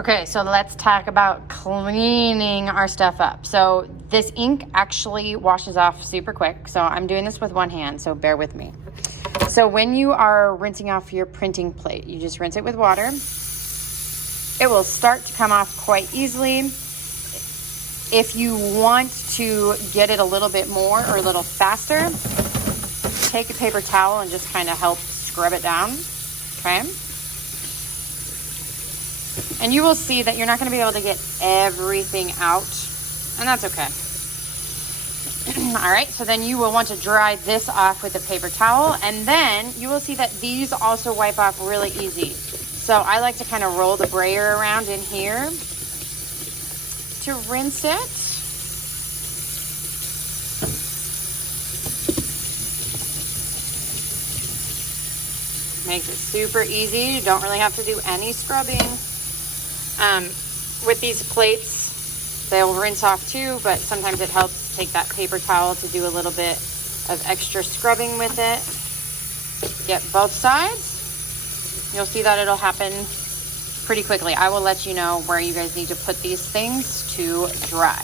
Okay, so let's talk about cleaning our stuff up. So this ink actually washes off super quick. So I'm doing this with one hand, so bear with me. So when you are rinsing off your printing plate, you just rinse it with water. It will start to come off quite easily. If you want to get it a little bit more or a little faster, take a paper towel and just kind of help scrub it down, okay? And you will see that you're not gonna be able to get everything out, and that's okay. All right, so then you will want to dry this off with a paper towel, and then you will see that these also wipe off really easy. So I like to kind of roll the brayer around in here to rinse it. Makes it super easy. You don't really have to do any scrubbing. With these plates, they'll rinse off too, but sometimes it helps to take that paper towel to do a little bit of extra scrubbing with it. Get both sides. You'll see that it'll happen pretty quickly. I will let you know where you guys need to put these things to dry.